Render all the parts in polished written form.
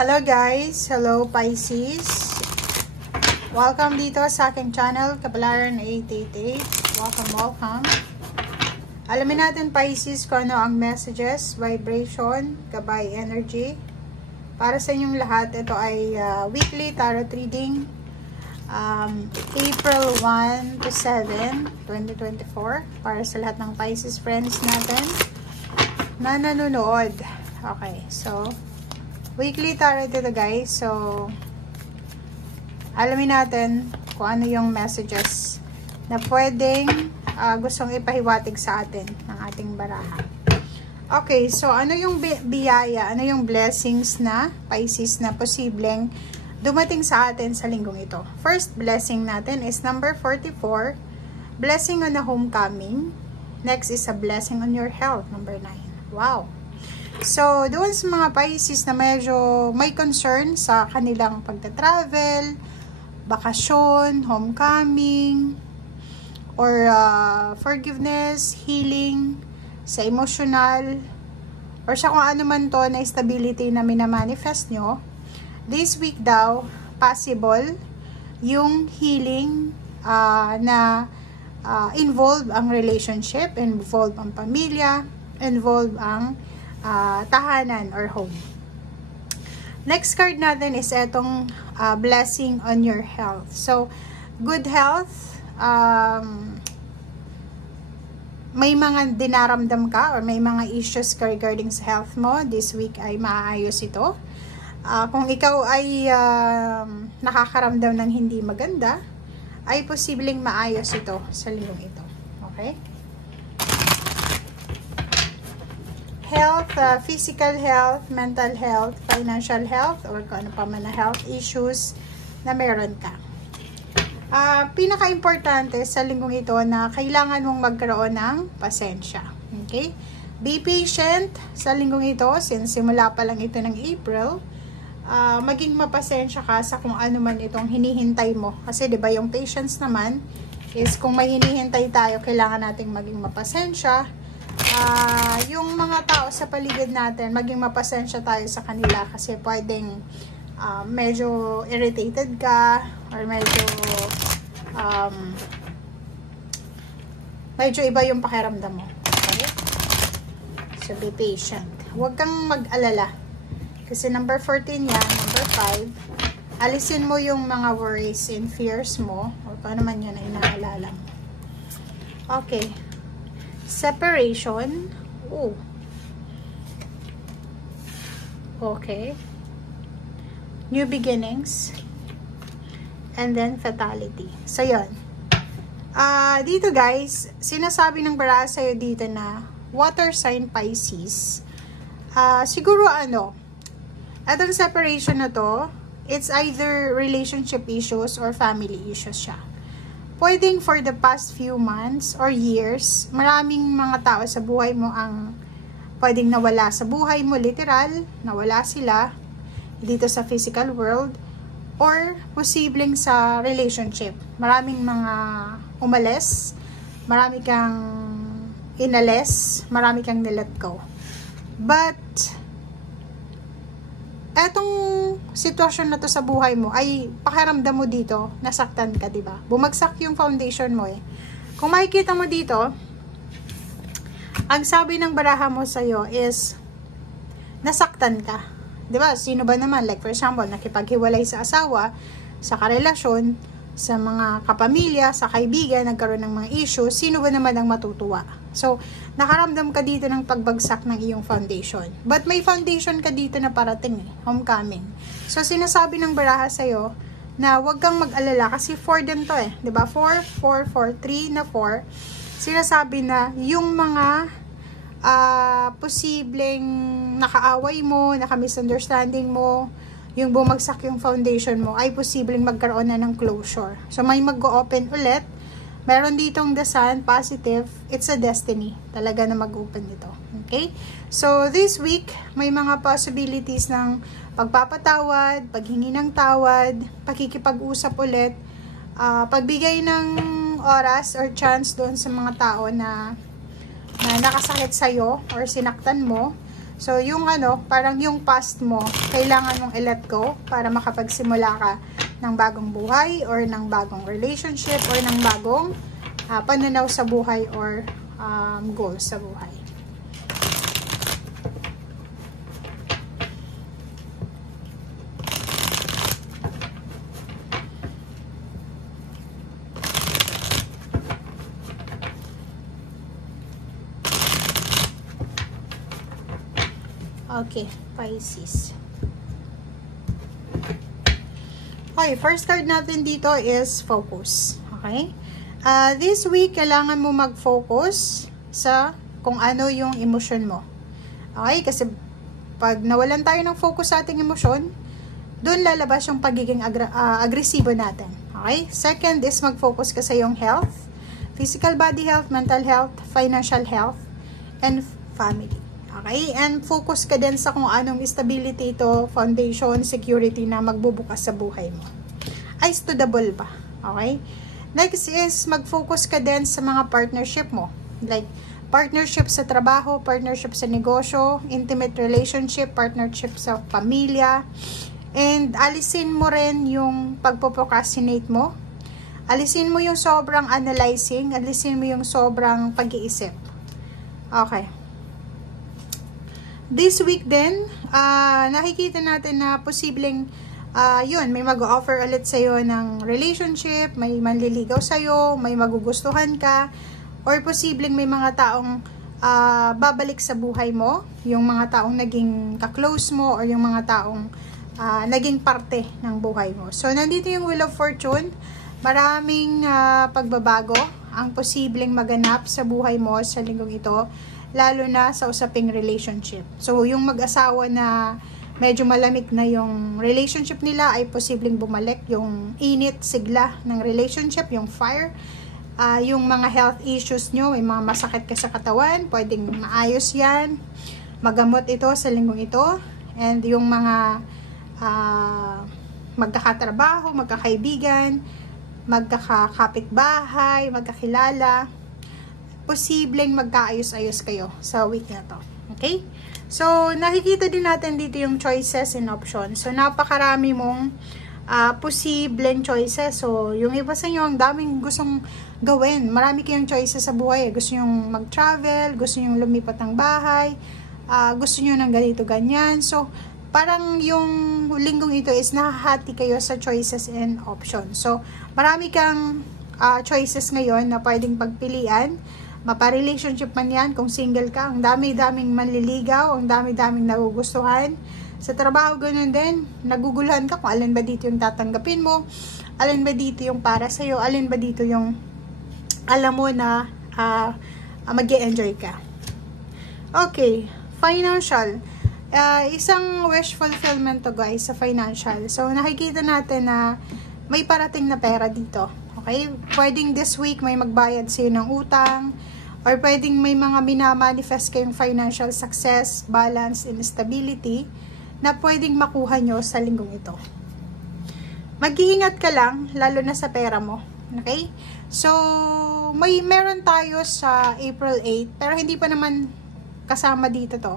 Hello guys! Hello Pisces! Welcome dito sa aking channel, Kapalaran 888. Welcome! Alamin natin Pisces kung ano ang messages, vibration, gabay energy. Para sa inyong lahat, ito ay weekly tarot reading. April 1 to 7, 2024. Para sa lahat ng Pisces friends natin na nanonood. Okay, so weekly tarot ito guys. So alamin natin kung ano yung messages na pwedeng gustong ipahiwatig sa atin ng ating baraha. Okay, so ano yung biyaya, ano yung blessings na Pisces na posibleng dumating sa atin sa linggong ito? First blessing natin is number 44, blessing on a homecoming. Next is a blessing on your health, number 9. Wow! So, doon sa mga Pisces na medyo may concern sa kanilang pagta-travel, bakasyon, homecoming, or forgiveness, healing, sa emotional, or sa kung ano man to na stability na minamanifest nyo, this week daw, possible yung healing na involve ang relationship, involve ang pamilya, involve ang tahanan or home. Next card natin is etong blessing on your health. So, good health, may mga dinaramdam ka or may mga issues ka regarding sa health mo, this week ay maayos ito. Kung ikaw ay nakakaramdam ng hindi maganda, ay posibleng maayos ito sa linggong ito. Okay? Health, physical health, mental health, financial health, or kung ano pa man na health issues na meron ka. Pinaka-importante sa linggong ito na kailangan mong magkaroon ng pasensya. Okay? Be patient sa linggong ito, since simula pa lang ito ng April. Maging mapasensya ka sa kung ano man itong hinihintay mo. Kasi 'di ba yung patience naman is kung may hinihintay tayo, kailangan nating maging mapasensya. Yung mga tao sa paligid natin, maging mapasensya tayo sa kanila kasi pwedeng medyo irritated ka or medyo iba yung pakiramdam mo. Okay? So be patient. Huwag kang mag-alala. Kasi number 14 yan, number 5, alisin mo yung mga worries and fears mo o paano man yan ay inaalala mo. Okay. Separation. Oh. Okay. New beginnings. And then fatality. So, yun. Dito guys, sinasabi ng baraha sa'yo dito na water sign Pisces. Siguro etong separation na to, it's either relationship issues or family issues siya. Pwedeng for the past few months or years, maraming mga tao sa buhay mo ang pwedeng nawala sa buhay mo, literal, nawala sila dito sa physical world, or posibleng sa relationship. Maraming mga umalis, marami kang inalis, marami kang nilet go. But etong sitwasyon na to sa buhay mo ay pakiramdam mo dito, nasaktan ka, diba? Bumagsak yung foundation mo eh. Kung makikita mo dito, ang sabi ng baraha mo sa'yo is nasaktan ka. Diba? Sino ba naman? Like for example, nakipaghiwalay sa asawa, sa karelasyon, sa mga kapamilya, sa kaibigan, nagkaroon ng mga issues, sino ba naman ang matutuwa? So, nakaramdam ka dito ng pagbagsak ng iyong foundation. But may foundation ka dito na parating homecoming. So, sinasabi ng baraha sa'yo na huwag kang mag-alala kasi 4 din to eh. Diba? 4, 4, 4, 3 na 4. Sinasabi na yung mga posibleng nakaaway mo, naka-misunderstanding mo, yung bumagsak yung foundation mo, ay posibleng magkaroon na ng closure. So, may mag-open ulit. Meron ditong the sun, positive. It's a destiny. Talaga na mag-open ito. Okay? So, this week, may mga possibilities ng pagpapatawad, paghingi ng tawad, pakikipag-usap ulit, pagbigay ng oras or chance doon sa mga tao na nakasakit sa'yo or sinaktan mo. So, yung ano, parang yung past mo, kailangan mong i-let go para makapagsimula ka ng bagong buhay or ng bagong relationship or ng bagong pananaw sa buhay or goals sa buhay. Okay, Pisces. Okay, first card natin dito is focus. Okay? This week, kailangan mo mag-focus sa kung ano yung emosyon mo. Okay? Kasi pag nawalan tayo ng focus sa ating emosyon, doon lalabas yung pagiging agresibo natin. Okay? Second is mag-focus ka sa yung health, physical body health, mental health, financial health, and family. Okay? And focus ka din sa kung anong stability ito, foundation, security na magbubukas sa buhay mo. Eyes to the ball pa. Okay? Next is mag-focus ka din sa mga partnership mo. Like, partnership sa trabaho, partnership sa negosyo, intimate relationship, partnership sa pamilya. And alisin mo rin yung pagpo-procrastinate mo. Alisin mo yung sobrang analyzing, alisin mo yung sobrang pag-iisip. Okay. This week din, nakikita natin na posibleng, yun, may mag-offer ulit sa'yo ng relationship, may manliligaw sa'yo, may magugustuhan ka, or posibleng may mga taong babalik sa buhay mo, yung mga taong naging ka-close mo, or yung mga taong naging parte ng buhay mo. So, nandito yung Wheel of Fortune, maraming pagbabago ang posibleng maganap sa buhay mo sa linggong ito, lalo na sa usaping relationship. So, yung mag-asawa na medyo malamig na yung relationship nila ay posibleng bumalik yung init, sigla ng relationship, yung fire. Yung mga health issues nyo, may mga masakit ka sa katawan, pwedeng maayos yan. Magamot ito sa linggong ito. And yung mga magkakatrabaho, magkakaibigan, magkakapitbahay, magkakilala, posibleng magkaayos-ayos kayo sa week na to. Okay? So, nakikita din natin dito yung choices and options. So, napakarami mong posibleng choices. So, yung iba sa inyo, ang daming gustong gawin. Marami kayong choices sa buhay. Gusto nyo mag-travel, gusto nyo lumipat ng bahay, gusto nyo ng ganito, ganyan. So, parang yung linggong ito is nakahati kayo sa choices and options. So, marami kang choices ngayon na pwedeng pagpilian. Mapa-relationship man yan, kung single ka, ang dami-daming manliligaw, ang dami-daming nagugustuhan. Sa trabaho, ganun din, naguguluhan ka kung alin ba dito yung tatanggapin mo, alin ba dito yung para sa'yo, alin ba dito yung alam mo na mag-e-enjoy ka. Okay, financial. Isang wish fulfillment to guys sa financial. So, nakikita natin na may parating na pera dito. Okay? Pwedeng this week may magbayad sa'yo ng utang, or pwedeng may mga minamanifest kayong financial success, balance, and stability na pwedeng makuha nyo sa linggong ito. Mag-iingat ka lang, lalo na sa pera mo. Okay? So, meron tayo sa April 8, pero hindi pa naman kasama dito to.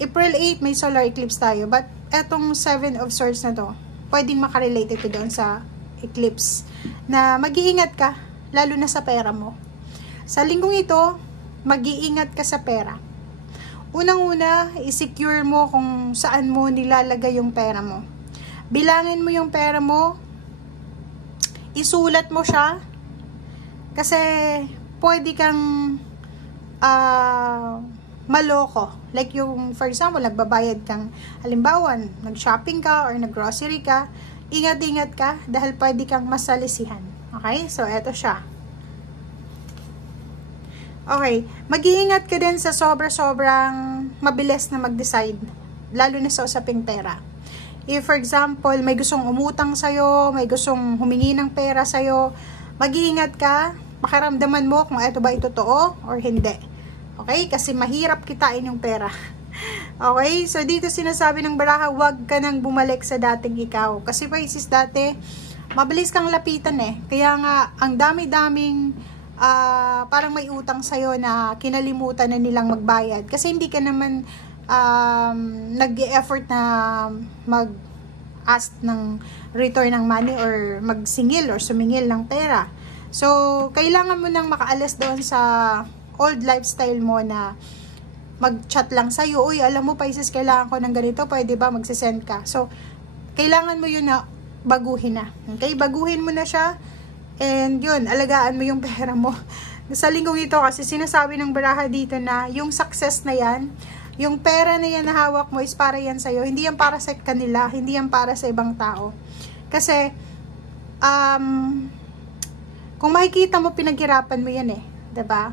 April 8, may solar eclipse tayo, but etong 7 of Swords na to, pwedeng makarelate ito doon sa eclipse, na mag-iingat ka, lalo na sa pera mo. Sa linggong ito, mag-iingat ka sa pera. Unang-una, i-secure mo kung saan mo nilalagay yung pera mo. Bilangin mo yung pera mo, isulat mo siya, kasi pwede kang maloko. Like yung, for example, nagbabayad kang, halimbawa, nag-shopping ka or nag-grocery ka, ingat-ingat ka dahil pwede kang masalisihan. Okay? So, eto siya. Okay. Mag-iingat ka din sa sobra-sobrang mabilis na mag-decide, lalo na sa usaping pera. If, for example, may gustong umutang sa'yo, may gustong humingi ng pera sa'yo, mag-iingat ka, pakiramdaman mo kung eto ba ito totoo or hindi. Okay? Kasi mahirap kitain yung pera. Okay? So, dito sinasabi ng baraha, huwag ka nang bumalik sa dating ikaw. Kasi Pisces, dati, mabilis kang lapitan eh. Kaya nga, ang dami-daming parang may utang sa'yo na kinalimutan na nilang magbayad. Kasi hindi ka naman nag-e-effort na mag-ask ng return ng money or magsingil or sumingil ng pera. So, kailangan mo nang makaalis doon sa old lifestyle mo na mag-chat lang sa'yo, uy, alam mo, Pisces, kailangan ko ng ganito, pwede ba, magsisend ka. So, kailangan mo yun na baguhin na. Okay? Baguhin mo na siya. And yun, alagaan mo yung pera mo. Sa linggong ito kasi sinasabi ng baraha dito na yung success na yan, yung pera na yan na hawak mo is para yan sa'yo. Hindi yan para sa kanila, hindi yan para sa ibang tao. Kasi, kung makikita mo, pinaghirapan mo yan eh. 'Di ba?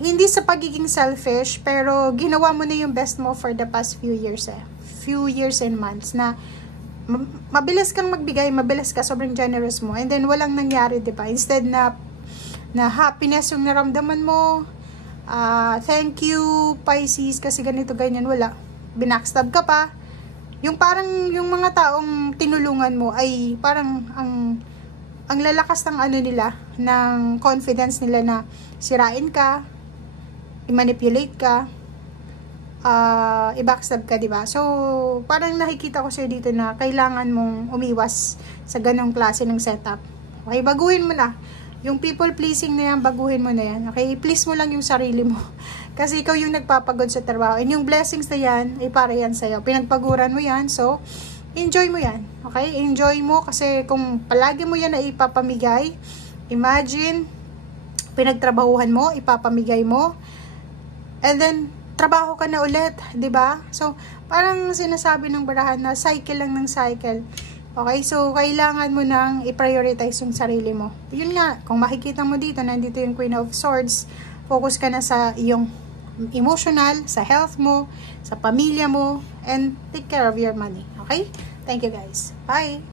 Hindi sa pagiging selfish, pero ginawa mo na yung best mo for the past few years eh. Few years and months na mabilis kang magbigay, mabilis ka, sobrang generous mo. And then, walang nangyari, 'di ba? Instead na happiness yung naramdaman mo, thank you, Pisces, kasi ganito, ganyan, wala. Binackstab ka pa. Yung parang, yung mga taong tinulungan mo ay parang ang lalakas ng ano nila, ng confidence nila na sirain ka, i-manipulate ka, i-backstab ka, diba? So, parang nakikita ko sa'yo dito na kailangan mong umiwas sa ganong klase ng setup. Okay, baguhin mo na. Yung people pleasing na yan, baguhin mo na yan. Okay, please mo lang yung sarili mo. Kasi ikaw yung nagpapagod sa trabaho. And yung blessings na yan, para yan sa'yo. Pinagpaguran mo yan, so, enjoy mo yan. Okay? Enjoy mo kasi kung palagi mo yan na ipapamigay, imagine, pinagtrabahuhan mo, ipapamigay mo, and then, trabaho ka na ulit, 'di ba? So, parang sinasabi ng barahan na cycle lang ng cycle. Okay? So, kailangan mo nang i-prioritize yung sarili mo. Yun nga, kung makikita mo dito, nandito yung Queen of Swords, focus ka na sa iyong emotional, sa health mo, sa pamilya mo, and take care of your money. Okay? Thank you guys. Bye!